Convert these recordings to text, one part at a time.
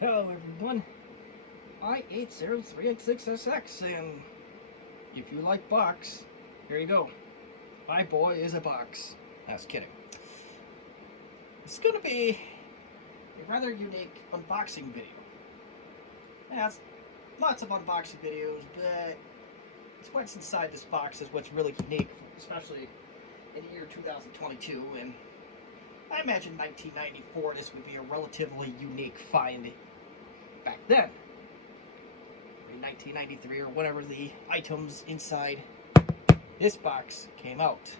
Hello everyone, I803866SX, and if you like box, here you go. My boy is a box. I was kidding. It's going to be a rather unique unboxing video. It has lots of unboxing videos, but it's what's inside this box is what's really unique, especially in the year 2022, and I imagine 1994 this would be a relatively unique find back then, in 1993 or whenever the items inside this box came out.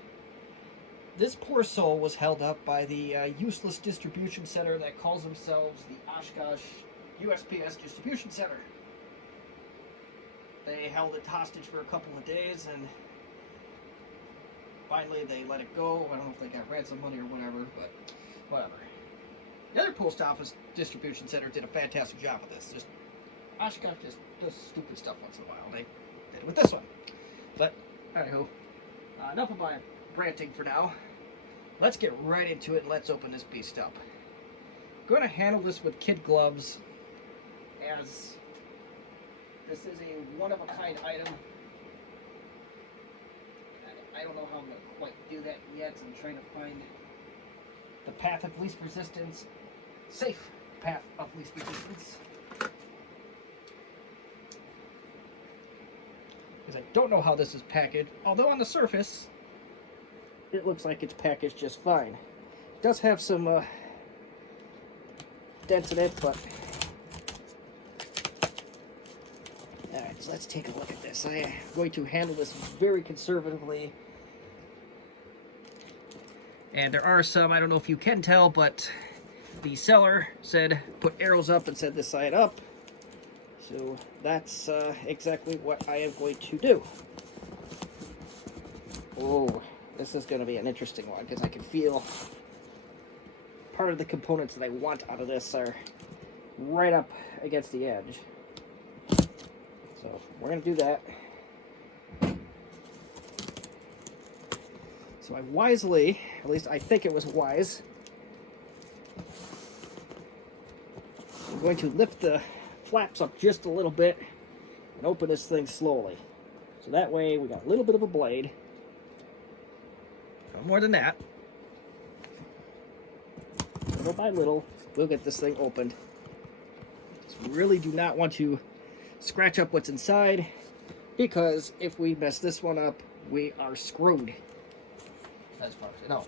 This poor soul was held up by the useless distribution center that calls themselves the Oshkosh USPS Distribution Center. They held it hostage for a couple of days, and finally they let it go. I don't know if they got ransom money or whatever, but whatever. The other post office distribution center did a fantastic job of this. Just Oshkosh just does stupid stuff once in a while. They did it with this one. But anywho, enough of my ranting for now. Let's get right into it and let's open this beast up. I'm going to handle this with kid gloves, as this is a one-of-a-kind item. I don't know how I'm going to quite do that yet. I'm trying to find the path of least resistance, safe path of least resistance. Because I don't know how this is packaged, although on the surface, it looks like it's packaged just fine. It does have some dents in it, but... Alright, so let's take a look at this. I am going to handle this very conservatively. And there are some, I don't know if you can tell, but the seller said put arrows up and said this side up. So that's exactly what I am going to do. Oh, this is going to be an interesting one because I can feel part of the components that I want out of this are right up against the edge. So we're going to do that. So I wisely, at least I think it was wise, I'm going to lift the flaps up just a little bit and open this thing slowly. So that way we got a little bit of a blade. No more than that. Little by little, we'll get this thing opened. Just really do not want to scratch up what's inside, because if we mess this one up, we are screwed. As far as I know.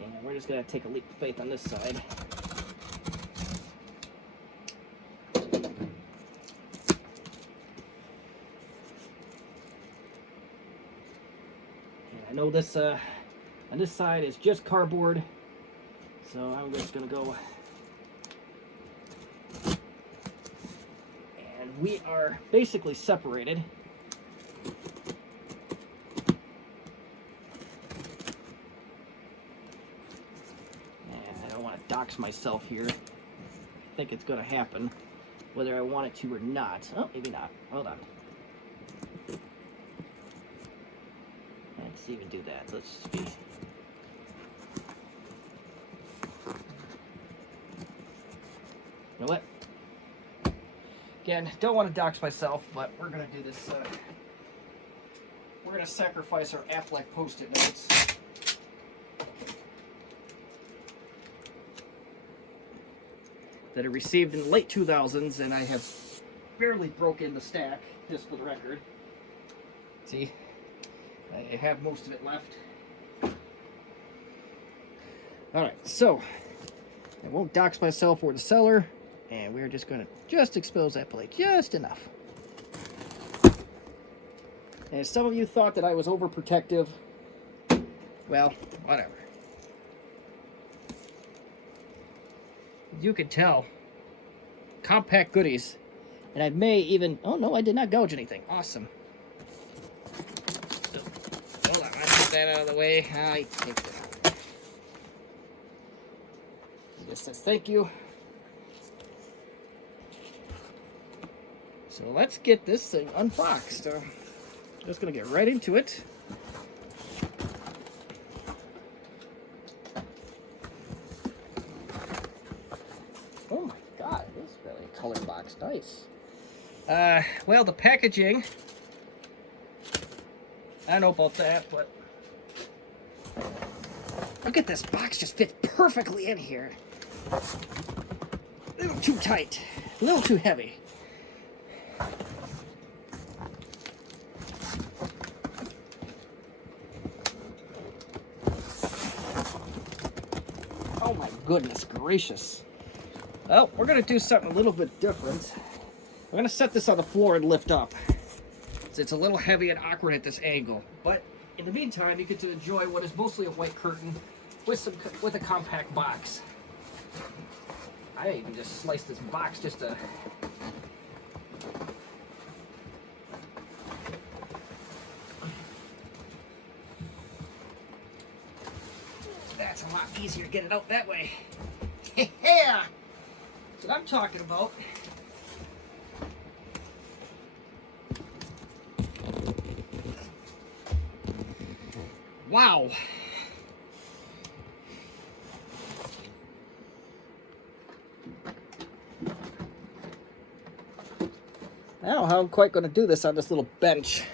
And we're just going to take a leap of faith on this side. And I know this on this side is just cardboard, so I'm just going to go. And we are basically separated. Dox myself here. I think it's going to happen, whether I want it to or not. Oh, maybe not. Hold on. Let's even do that. Let's just be... You know what? Again, don't want to dox myself, but we're going to do this. We're going to sacrifice our Affleck post-it notes. That I received in the late 2000s, and I have barely broken the stack, just for the record. See, I have most of it left. Alright, so, I won't dox myself or the seller, and we're just going to just expose that plate just enough. And some of you thought that I was overprotective. Well, whatever. You can tell, compact goodies, and I may even, oh no, I did not gouge anything. Awesome. So, hold on, I put that out of the way. I take that out. It just says thank you. So let's get this thing unboxed. Just gonna get right into it. looks nice. Well, the packaging, I don't know about that, but look at this box, just fits perfectly in here. A little too tight, a little too heavy. Oh my goodness gracious. Well, we're going to do something a little bit different. I'm going to set this on the floor and lift up. It's a little heavy and awkward at this angle. But in the meantime, you get to enjoy what is mostly a white curtain with a compact box. I even just sliced this box just to... That's a lot easier to get it out that way. Yeah! That's what I'm talking about. Wow. I don't know how I'm quite going to do this on this little bench.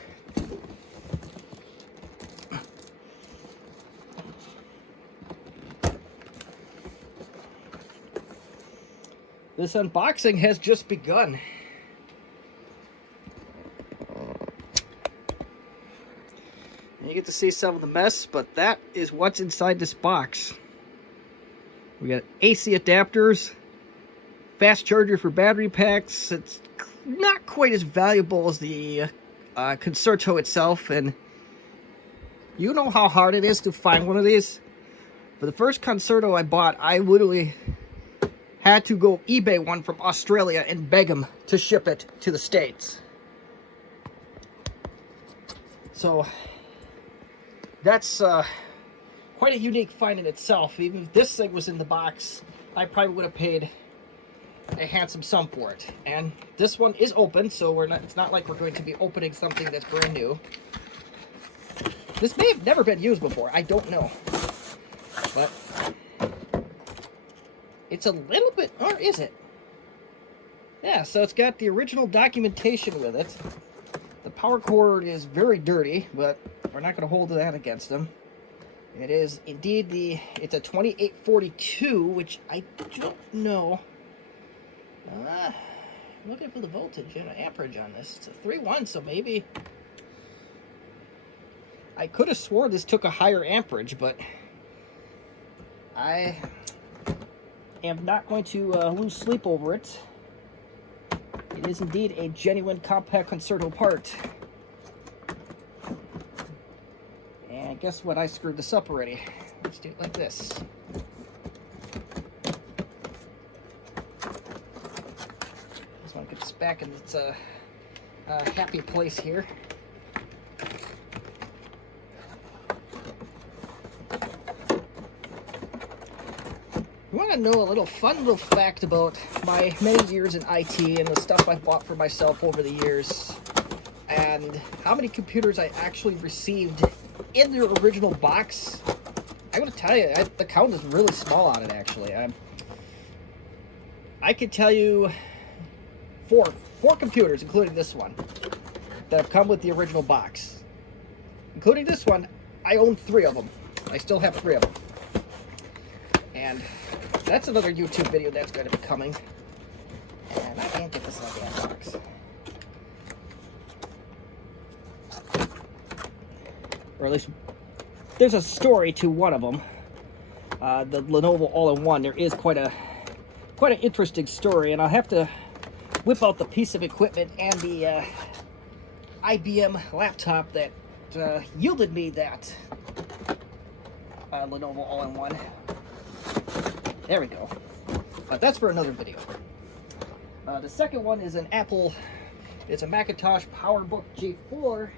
This unboxing has just begun. You get to see some of the mess, but that is what's inside this box. We got AC adapters, fast charger for battery packs. It's not quite as valuable as the Concerto itself, and you know how hard it is to find one of these? For the first Concerto I bought, I literally had to go eBay one from Australia and beg them to ship it to the States. So that's quite a unique find in itself. Even if this thing was in the box, I probably would have paid a handsome sum for it. And this one is open, so it's not like we're going to be opening something that's brand new. This may have never been used before, I don't know. But it's a little bit, or is it? Yeah, so it's got the original documentation with it. The power cord is very dirty, but we're not going to hold that against them. It is indeed it's a 2842, which I don't know. I'm looking for the voltage and amperage on this. It's a 3.1, so maybe... I could have sworn this took a higher amperage, but I am not going to lose sleep over it. It is indeed a genuine compact Concerto part. And guess what? I screwed this up already. Let's do it like this. Just want to get this back in its happy place here. You want to know a little fun little fact about my many years in IT and the stuff I've bought for myself over the years, and how many computers I actually received in their original box? I'm going to tell you, the count is really small on it, actually. I could tell you four computers, including this one, that have come with the original box. Including this one, I own 3 of them. I still have 3 of them. And that's another YouTube video that's going to be coming. And I can't get this out of that box. Or at least, there's a story to one of them. The Lenovo All-in-One. There is quite an interesting story, and I'll have to whip out the piece of equipment and the IBM laptop that yielded me that Lenovo All-in-One. There we go. But that's for another video. The second one is an Apple. It's a Macintosh PowerBook G4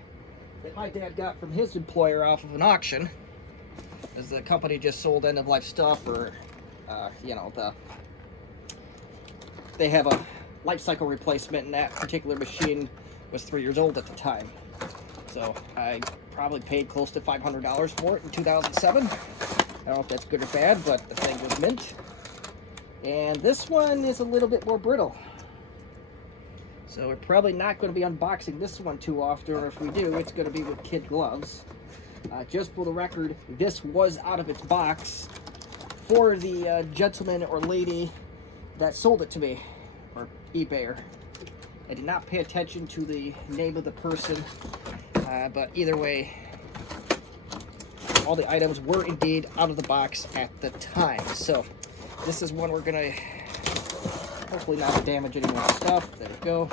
that my dad got from his employer off of an auction, as the company just sold end-of-life stuff, or you know, they have a life cycle replacement, and that particular machine was 3 years old at the time. So I probably paid close to $500 for it in 2007. I don't know if that's good or bad, but the thing was mint. And this one is a little bit more brittle. So we're probably not going to be unboxing this one too often, or if we do, it's going to be with kid gloves. Just for the record, this was out of its box for the gentleman or lady that sold it to me, or eBayer. I did not pay attention to the name of the person, but either way, all the items were indeed out of the box at the time. So this is one we're going to hopefully not damage any more stuff. There we go.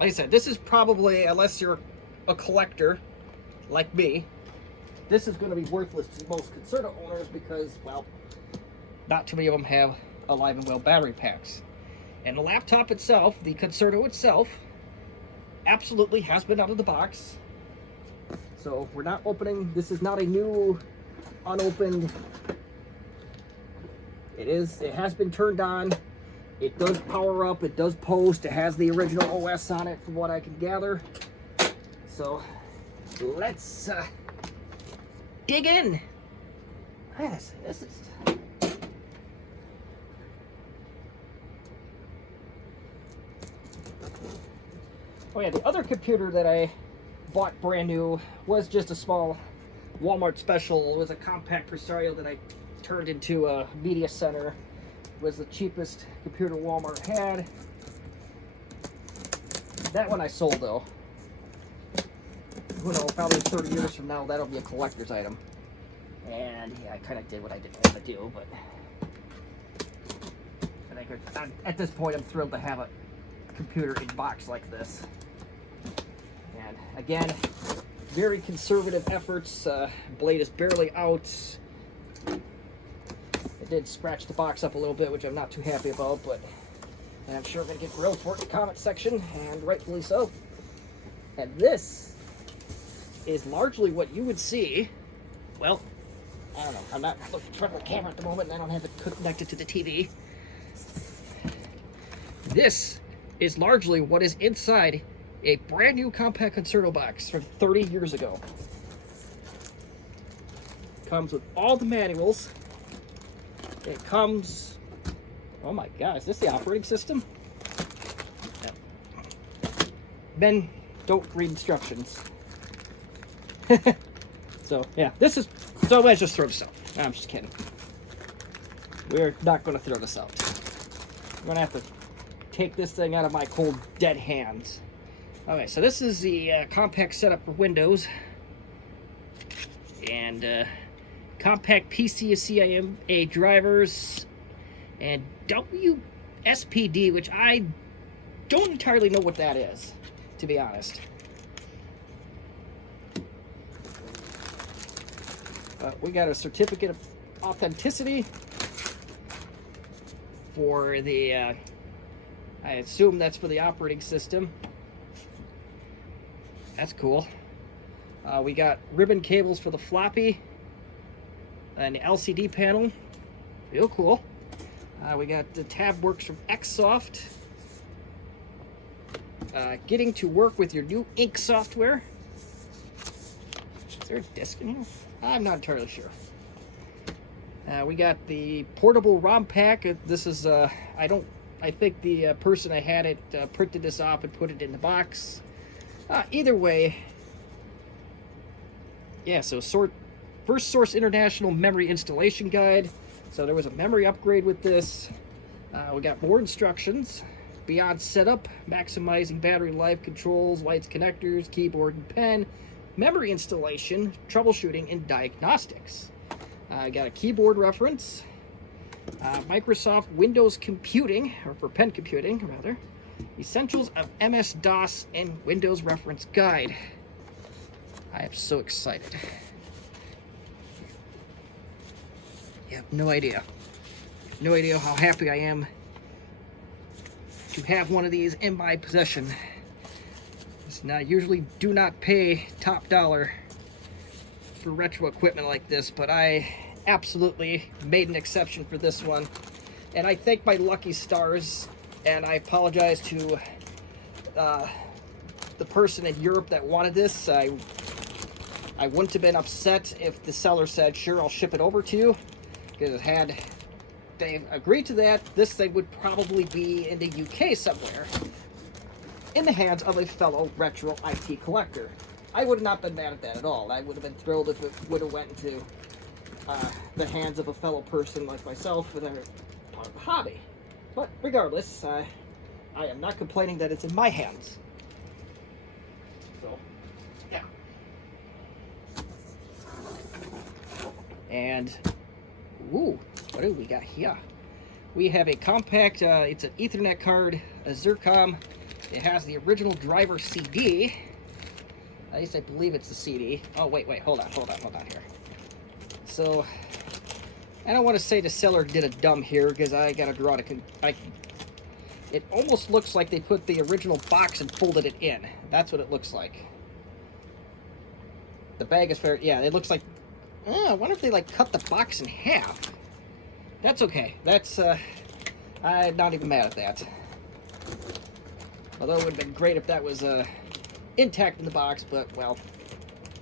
Like I said, this is probably, unless you're a collector like me, this is going to be worthless to most Concerto owners because, well, not too many of them have Alive and Well battery packs. And the laptop itself, the Concerto itself, absolutely has been out of the box. So we're not opening, this is not a new, unopened. It has been turned on. It does power up, it does post, it has the original OS on it from what I can gather. So let's dig in. This is... Oh yeah, the other computer that I bought brand new was just a small Walmart special. It was a compact Presario that I turned into a media center. It was the cheapest computer Walmart had. That one I sold though. Who knows, probably 30 years from now that'll be a collector's item. And yeah, I kind of did what I didn't want to do, but at this point I'm thrilled to have a computer in box like this. And again, very conservative efforts. Blade is barely out. It did scratch the box up a little bit, which I'm not too happy about, but I'm sure I'm going to get grilled for it in the comment section, and rightfully so. And this is largely what you would see. Well, I don't know. I'm not looking in front of the camera at the moment, and I don't have it connected to the TV. This is largely what is inside a brand new compact Concerto box from 30 years ago. Comes with all the manuals. It comes, oh my god, is this the operating system? Yeah. Men don't read instructions. So yeah, so let's just throw this out. No, I'm just kidding. We're not going to throw this out. We're going to have to take this thing out of my cold, dead hands. Okay, so this is the compact setup for Windows. And compact PCIe drivers. And WSPD, which I don't entirely know what that is, to be honest. We got a certificate of authenticity for the, I assume that's for the operating system. That's cool. We got ribbon cables for the floppy and the LCD panel. Real cool. We got the tab works from Xsoft. Getting to work with your new ink software. Is there a disc in here? I'm not entirely sure. We got the portable ROM pack. This is, I think the person I had it printed this off and put it in the box. Either way, yeah, so First Source International Memory Installation Guide. So there was a memory upgrade with this. We got more instructions. Beyond setup, maximizing battery life, controls, lights, connectors, keyboard and pen, memory installation, troubleshooting, and diagnostics. Got a keyboard reference, Microsoft Windows Computing, or for pen computing, rather, essentials of MS-DOS, and Windows Reference Guide. I am so excited. You have no idea. No idea how happy I am to have one of these in my possession. Now, I usually do not pay top dollar for retro equipment like this, but I absolutely made an exception for this one. And I thank my lucky stars, and I apologize to the person in Europe that wanted this. I wouldn't have been upset if the seller said, sure, I'll ship it over to you, because it had they agreed to that, this thing would probably be in the UK somewhere, in the hands of a fellow retro IT collector. I would have not been mad at that at all. I would have been thrilled if it would have went into the hands of a fellow person like myself that are part of the hobby. But regardless, I am not complaining that it's in my hands. So, yeah. And, ooh, what do we got here? We have a compact, it's an Ethernet card, a Zircom. It has the original driver CD. At least I believe it's the CD. Oh, wait, hold on here. So, I don't want to say the seller did a dumb here, because I gotta draw it almost looks like they put the original box and folded it in. That's what it looks like. The bag is fair. Yeah, it looks like... I wonder if they, like, cut the box in half. That's okay. That's, I'm not even mad at that. Although it would have been great if that was, intact in the box, but, well,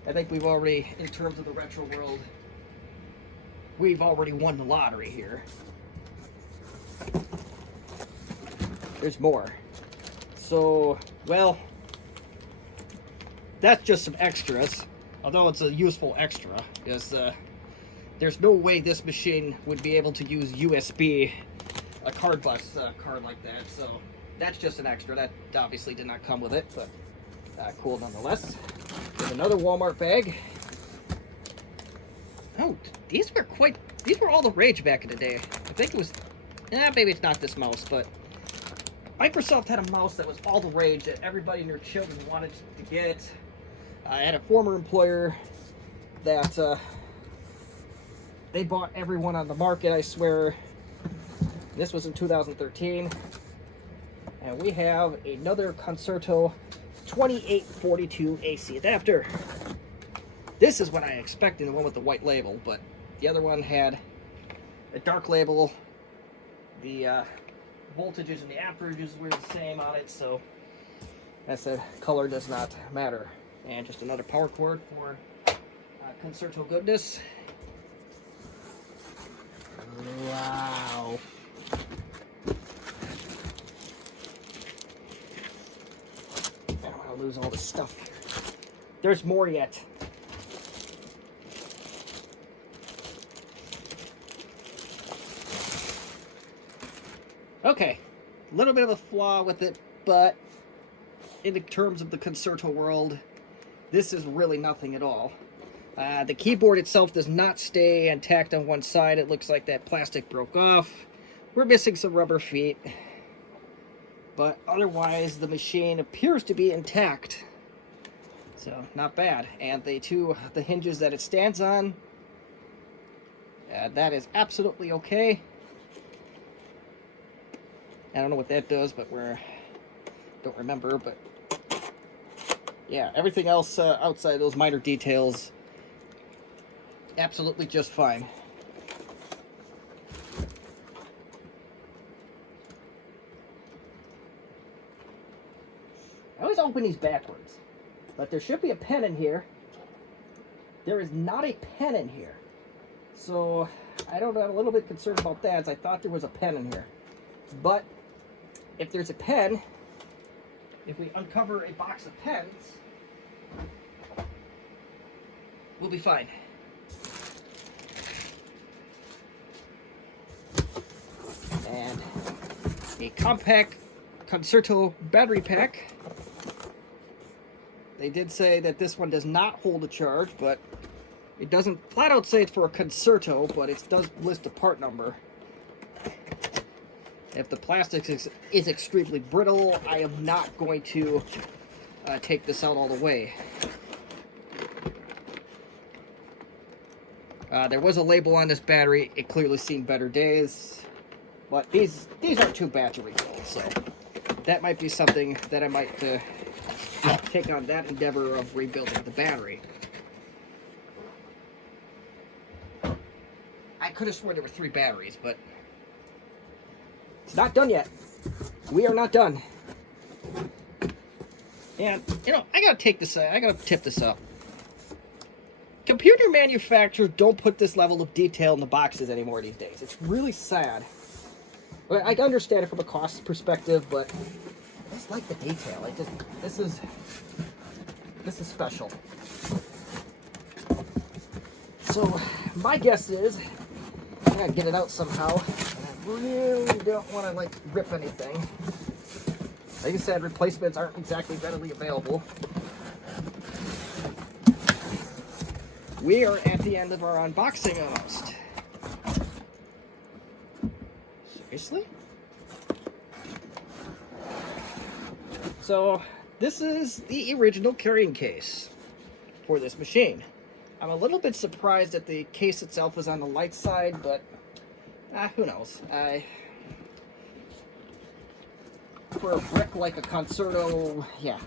I think we've already, in terms of the retro world, we've already won the lottery here. There's more. So, well, that's just some extras, although it's a useful extra, because there's no way this machine would be able to use USB, a card bus card like that, so that's just an extra. That obviously did not come with it, but cool nonetheless. There's another Walmart bag. Oh, these were all the rage back in the day. I think it was, maybe it's not this mouse, but Microsoft had a mouse that was all the rage that everybody and their children wanted to get. I had a former employer that they bought everyone on the market, I swear. This was in 2013. And we have another Concerto 2842 AC adapter. This is what I expected, the one with the white label, but the other one had a dark label. The voltages and the amperages were the same on it, so I said color does not matter. And just another power cord for Concerto goodness. Wow. I don't want to lose all this stuff. There's more yet. Okay, a little bit of a flaw with it, but in the terms of the Concerto world, this is really nothing at all. The keyboard itself does not stay intact on one side. It looks like that plastic broke off. We're missing some rubber feet, but otherwise the machine appears to be intact. So, not bad. And the hinges that it stands on, that is absolutely okay. I don't know what that does, but don't remember, but yeah, everything else outside those minor details, absolutely just fine. I always open these backwards, but there should be a pen in here. There is not a pen in here. So, I don't know, I'm a little bit concerned about that, as I thought there was a pen in here. But if there's a pen, if we uncover a box of pens, we'll be fine. And a compact Concerto battery pack. They did say that this one does not hold a charge, but it doesn't flat out say it's for a Concerto, but it does list a part number. If the plastic is extremely brittle, I am not going to take this out all the way. There was a label on this battery. It clearly seen better days. But these are 2 battery fills, so that might be something that I might take on that endeavor of rebuilding the battery. I could have sworn there were 3 batteries, but it's not done yet. We are not done. And, I gotta tip this up. computer manufacturers don't put this level of detail in the boxes anymore these days. It's really sad. I understand it from a cost perspective, but I just like the detail. This is special. So my guess is I gotta get it out somehow. And I really don't want to like rip anything. Like I said, replacements aren't exactly readily available. We are at the end of our unboxing almost. Seriously? So, this is the original carrying case for this machine. I'm a little bit surprised that the case itself is on the light side, but who knows? For a brick like a Concerto, yeah.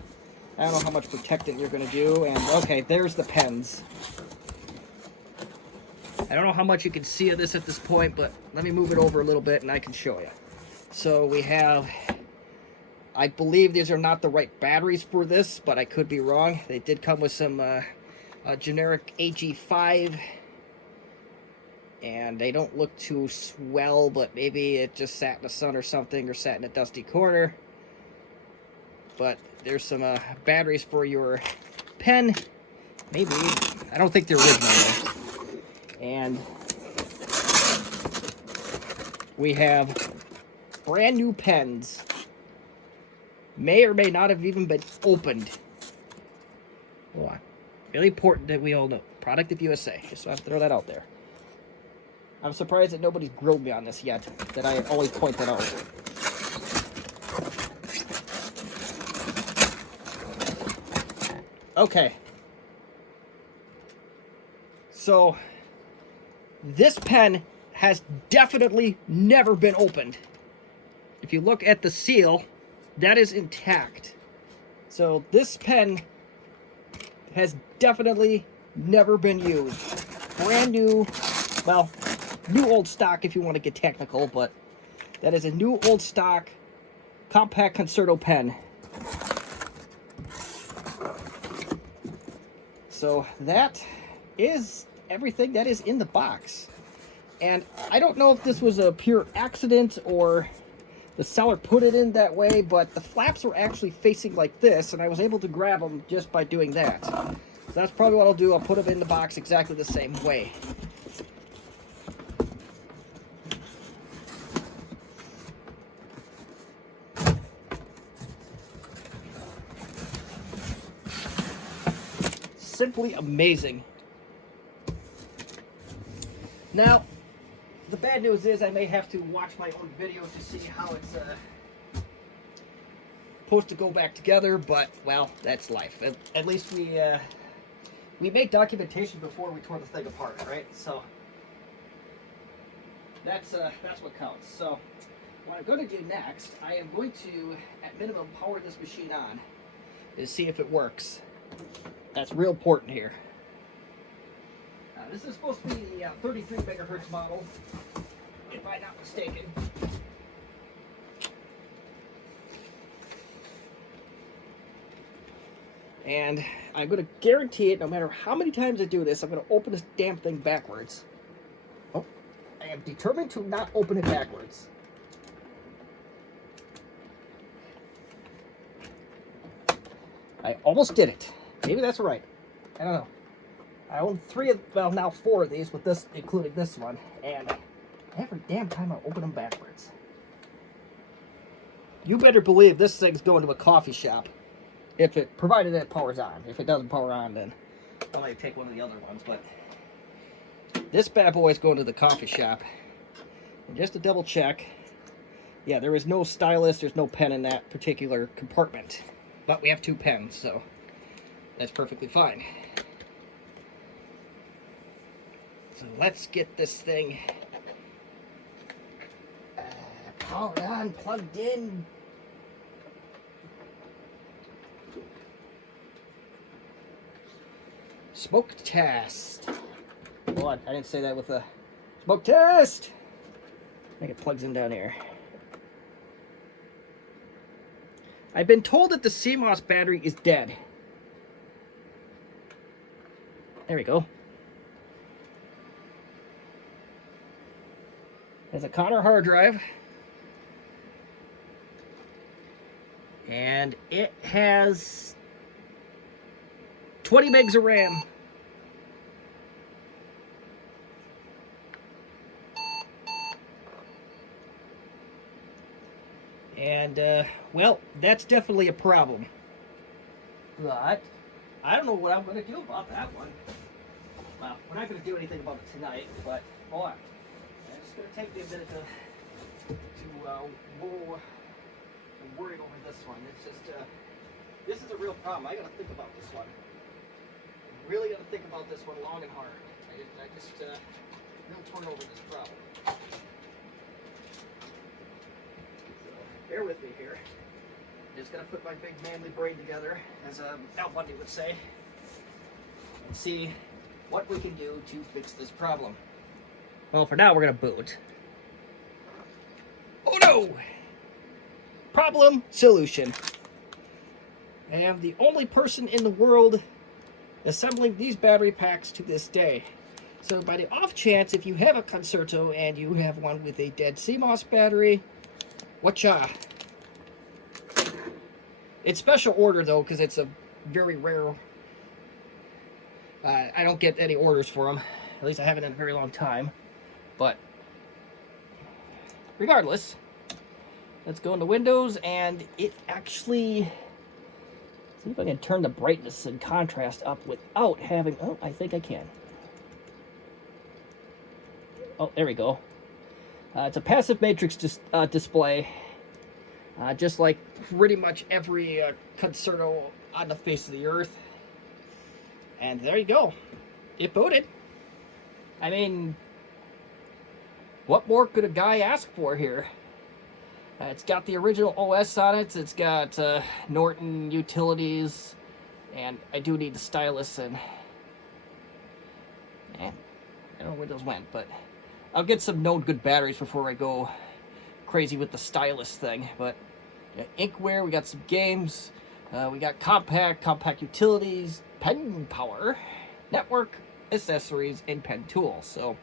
I don't know how much protecting you're going to do. And okay, there's the pens. I don't know how much you can see of this at this point, but let me move it over a little bit and I can show you. So we have, I believe these are not the right batteries for this, but I could be wrong. They did come with some generic AG5, and they don't look too swell, but maybe it just sat in the sun or something, or sat in a dusty corner. But there's some batteries for your pen. Maybe. I don't think they're original though. And we have brand new pens. May or may not have even been opened. Hold on. Really important that we all know. Product of USA. Just so I have to throw that out there. I'm surprised that nobody's grilled me on this yet. That I always point that out. Okay. So, this pen has definitely never been opened. If you look at the seal, that is intact. So this pen has definitely never been used. Brand new, well, new old stock if you want to get technical, but that is a new old stock compact Concerto pen. So that is everything that is in the box. And I don't know if this was a pure accident or the seller put it in that way, but the flaps were actually facing like this, and I was able to grab them just by doing that. So that's probably what I'll do. I'll put them in the box exactly the same way. Simply amazing. Now, the bad news is I may have to watch my own video to see how it's supposed to go back together, but, well, that's life. At least we made documentation before we tore the thing apart, right? So, that's what counts. So, what I'm going to do next, I am going to, at minimum, power this machine on to see if it works. That's real important here. This is supposed to be the 33 megahertz model, if I'm not mistaken. And I'm going to guarantee it, no matter how many times I do this, I'm going to open this damn thing backwards. Oh, I am determined to not open it backwards. I almost did it. Maybe that's right. I don't know. I own 3 of, well, now 4 of these, with this, including this one, and every damn time I open them backwards. You better believe this thing's going to a coffee shop, if it, provided it powers on. If it doesn't power on, then I might take one of the other ones, but this bad boy is going to the coffee shop. And just to double check, yeah, there is no stylus, there's no pen in that particular compartment, but we have 2 pens, so that's perfectly fine. So let's get this thing powered on, plugged in. Smoke test. Hold on, I didn't say that with a smoke test. I think it plugs in down here. I've been told that the CMOS battery is dead. There we go. has a Connor hard drive. And it has 20 megs of RAM. And, well, that's definitely a problem. But I don't know what I'm going to do about that one. Well, we're not going to do anything about it tonight, but hold on. I'm just going to take me a minute to worry over this one. It's just, this is a real problem. I got to think about this one. I'm really got to think about this one long and hard. I just real torn over this problem. Bear with me here. Just gonna put my big manly brain together, as Al Bundy would say, and see what we can do to fix this problem. Well, for now, we're gonna boot. Oh no! Problem, solution. I am the only person in the world assembling these battery packs to this day. So by the off chance, if you have a Concerto and you have one with a dead CMOS battery, whatcha? It's special order though, because it's a very rare. I don't get any orders for them. At least I haven't in a very long time. But regardless, let's go into Windows, and it actually. See if I can turn the brightness and contrast up without having. Oh, I think I can. Oh, there we go. It's a passive matrix display. Just like pretty much every Concerto on the face of the earth. And there you go. It booted. I mean, what more could a guy ask for here? It's got the original OS on it. It's got Norton utilities. And I do need the stylus. And I don't know where those went, but I'll get some known good batteries before I go crazy with the stylus thing. But inkware, we got some games, we got compact utilities, pen power, network, accessories, and pen tools. So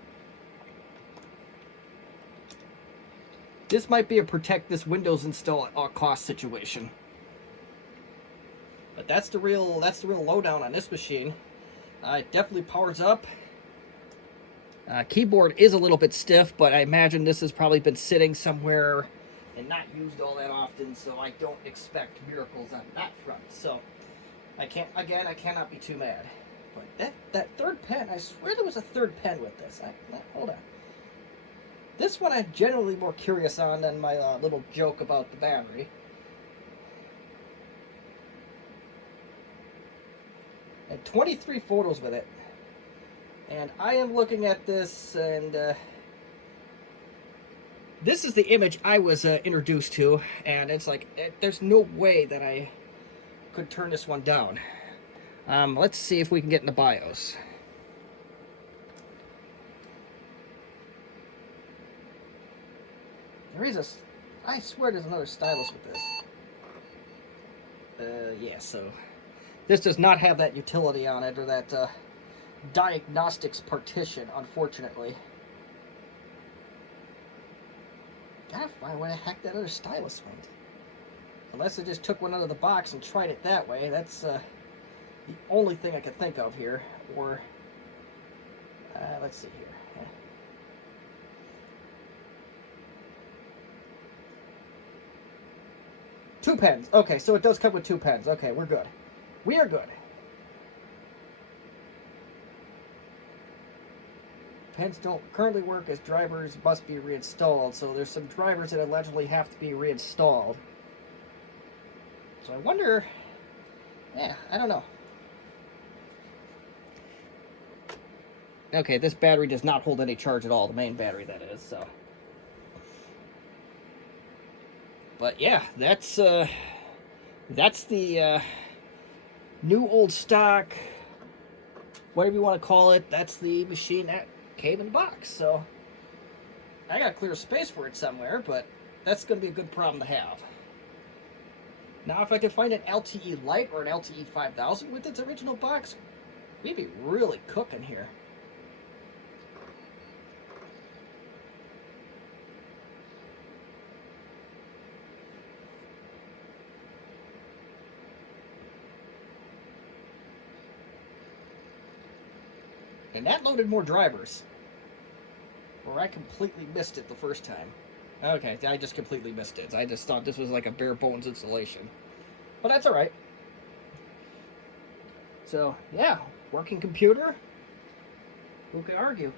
this might be a protect this Windows install at all cost situation. But that's the real lowdown on this machine. It definitely powers up. Keyboard is a little bit stiff, but I imagine this has probably been sitting somewhere and not used all that often, so I don't expect miracles on that front. So I cannot be too mad. But that third pen, I swear there was a third pen with this. Hold on. This one I'm generally more curious on than my little joke about the battery. I had 23 photos with it. And I am looking at this, and this is the image I was introduced to, and it's like, there's no way that I could turn this one down. Let's see if we can get in the BIOS. I swear there's another stylus with this. Yeah, so this does not have that utility on it, or that diagnostics partition, unfortunately. Gotta find where the heck that other stylus went. Unless I just took one out of the box and tried it that way. That's the only thing I could think of here. Or, let's see here. Two pens. Okay, so it does come with two pens. Okay, we're good. We are good. Pens don't currently work as drivers must be reinstalled, so there's some drivers that allegedly have to be reinstalled. So I wonder, I don't know. Okay, this battery does not hold any charge at all, the main battery that is, so. But yeah, that's the new old stock, whatever you want to call it. That's the machine that came in the box. So I gotta clear space for it somewhere, but that's gonna be a good problem to have. Now, if I could find an LTE Lite or an LTE 5000 with its original box, we'd be really cooking here. And that loaded more drivers. Or I completely missed it the first time. Okay, I just completely missed it. I just thought this was like a bare bones installation. But that's alright. So, yeah, working computer. Who could argue?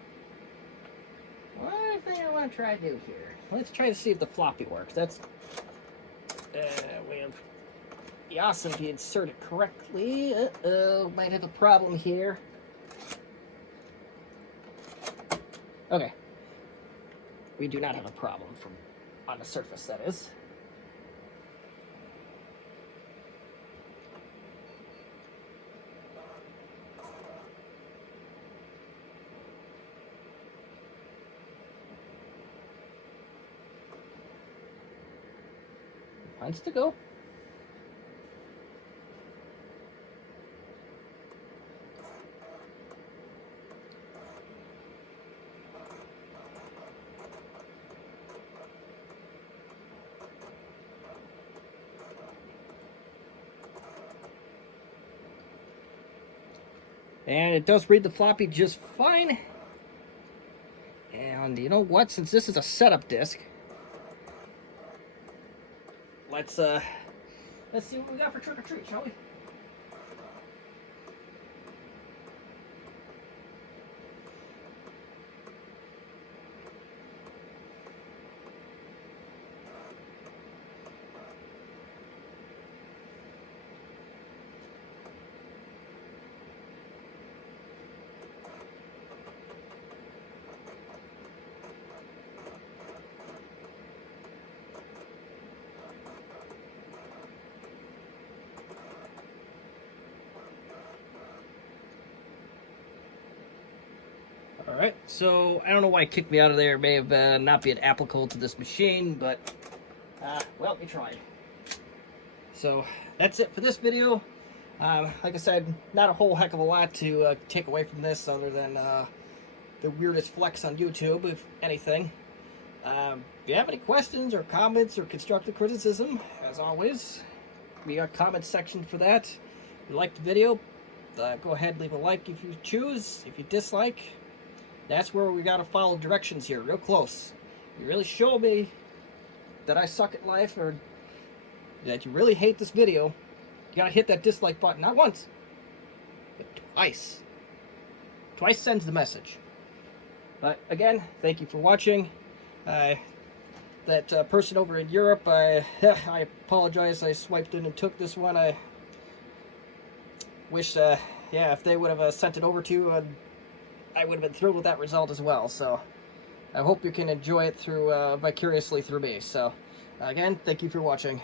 One thing I want to try to do here. Let's try to see if the floppy works. That's... we have... be awesome if you insert it correctly. Uh-oh, might have a problem here. Okay. We do not have a problem from on the surface, that is. Wants to go. And it does read the floppy just fine. And you know what? Since this is a setup disk, let's see what we got for trick or treat, shall we? Alright, so I don't know why it kicked me out of there. It may have not been applicable to this machine, but, well, we tried. So, that's it for this video. Like I said, not a whole heck of a lot to take away from this other than the weirdest flex on YouTube, if anything. If you have any questions or comments or constructive criticism, as always, we got a comment section for that. If you liked the video, go ahead and leave a like if you choose. If you dislike, that's where we gotta follow directions here, real close. You really show me that I suck at life or that you really hate this video, you gotta hit that dislike button, not once, but twice. Twice sends the message. But again, thank you for watching. That person over in Europe, I apologize, I swiped in and took this one. I wish, yeah, if they would have sent it over to you, I would have been thrilled with that result as well. So I hope you can enjoy it through vicariously through me. So again, thank you for watching.